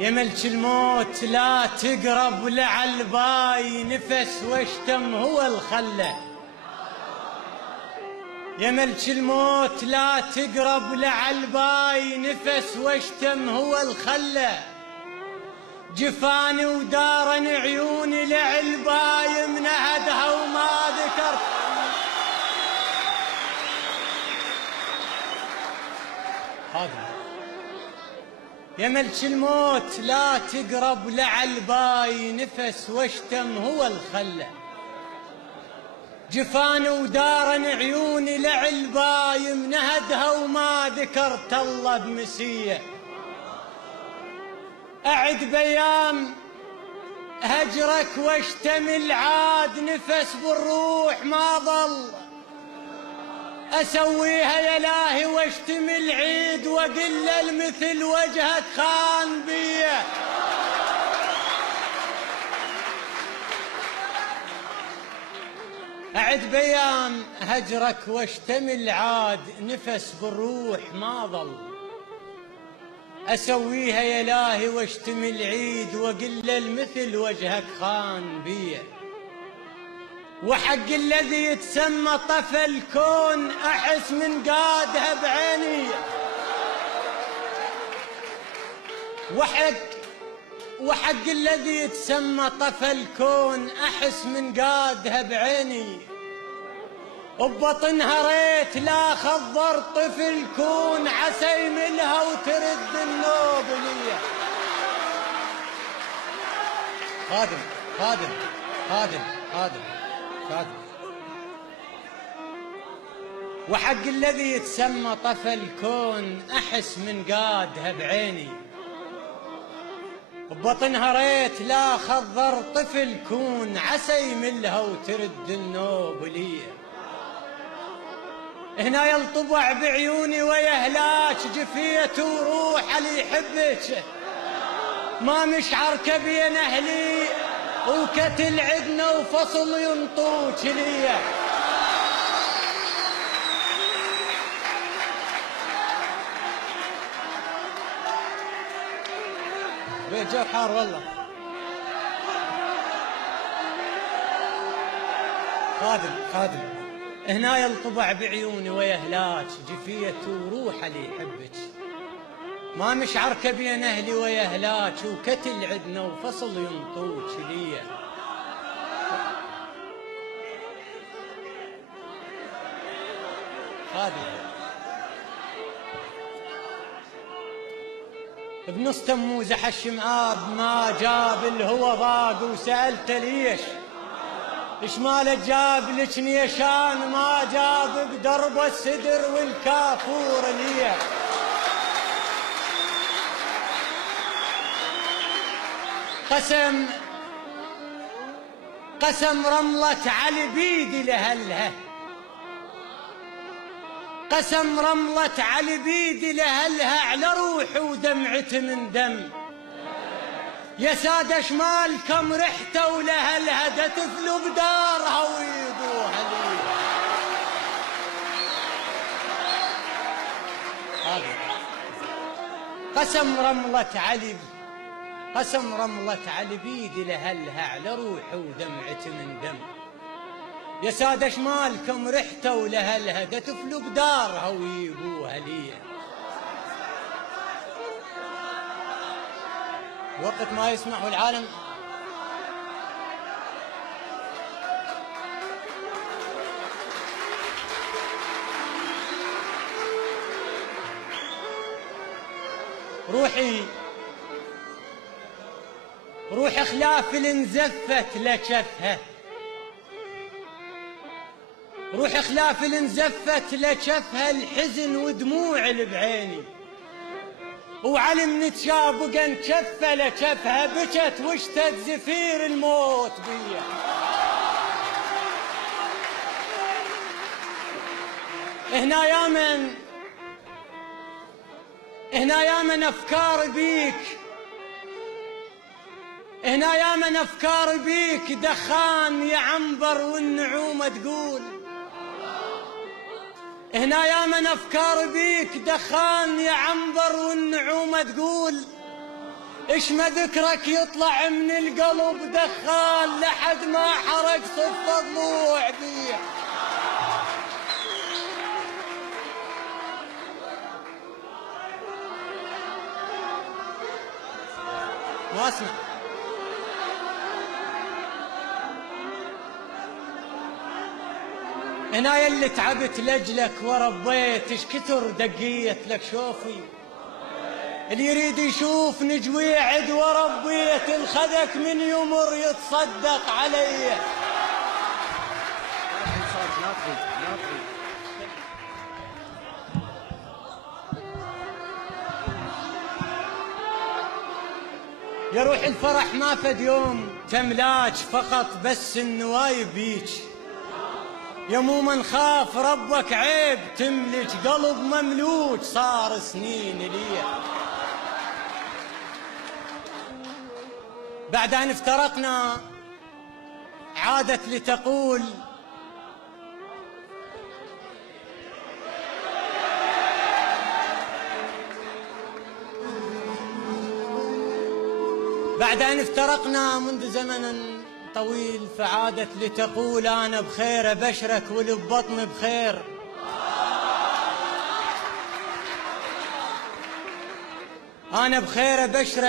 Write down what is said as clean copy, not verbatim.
يا ملك الموت لا تقرب لعالباي، نفس واشتم هو الخله. يا ملك الموت لا تقرب لعالباي، نفس واشتم هو الخله. جفاني ودارن عيوني لعالباي، منهدها وما ذكرت. هذا يا ملك الموت لا تقرب لعالباي، نفس واشتم هو الخله. جفاني ودارن عيوني لعالباي، منهدها وما ذكرت الله بمسيه. أعد بيام هجرك واشتمل عاد، نفس بالروح ما ظل. أسويها يا إلهي واشتمل عيد، وقل المثل وجهك خان بيه. أعد بيام هجرك واشتمل عاد، نفس بالروح ما ظل. أسويها يا إلهي واشتمل عيد، وقل المثل وجهك خان بيه. وحق الذي يتسمى طفى الكون، أحس من قادها بعيني. وحق الذي يتسمى طفى الكون، أحس من قادها بعيني. ببطنها ريت لا خضر طفل كون، عسى يملها وترد النوب ليه. خادم خادم خادم خادم خادم. وحق الذي يتسمى طفى الكون، أحس من قادها بعيني. ببطنها ريت لا خضر طفل كون، عسى يملها وترد النوب ليه. هنا يلطبع بعيوني ويهلاك، جفيت وروح اللي يحبك. ما مشعر كبين أهلي وكتل عدنا، وفصل ينطوك ليه. جو حار والله. خادم خادم. هنا يلطبع بعيوني ويهلاك، جفيت وروح اللي يحبك. ما مشعر كبين أهلي ويهلاك، وكتل عدنا وفصل ينطوك ليه. خادم. بنص تموز حشم آب ما جاب الهوى ضاق، وسألته ليش ايش ماله جاب لك نيشان، ما جاب بدرب السدر والكافور ليه. قسم رملة علي بيدي لهلها. قسم رملة علي بيدي لهلها، على روحي ودمعتي من دم. يا سادة شمالكم رحته ولهلها، دا تفلوا بدارها ويبوها لي. قسم رملة علي بيدي لهلها، على روحي ودمعتي من دم. يا سادة شمالكم رحته ولهلها، دا تفلوا بدارها ويبوها لي. وقت ما يسمعوا العالم روحي خلاف انزفت لشفها. روحي خلاف انزفت لشفها، الحزن ودموع اللي بعيني. وعلم نتشابقا كفه لكفها، بكت واشتد زفير الموت بيا. هنا يا من افكار بيك. هنا يا من افكار بيك، دخان يا عنبر والنعومه تقول. هنا يا من افكار بيك، دخان يا عنبر والنعومه تقول. ايش ما ذكرك يطلع من القلب دخان لحد ما حرق صف الضلوع بيه. ما اسمع. انا يلي تعبت لاجلك وربيت، ايش كثر دقيت لك شوفي. اللي يريد يشوف نجوي عد وربيت، الخدك من يمر يتصدق علي. يا روح الفرح ما فد يوم تملاج، فقط بس النوايب بيج. يا مو من خاف ربك عيب تملج، قلب مملوج صار سنين لي. بعد أن افترقنا عادت لتقول بعد أن افترقنا منذ زمن طويل، فعادت لتقول أنا بخير أبشرك واللي ببطن بخير. أنا بخير أبشرك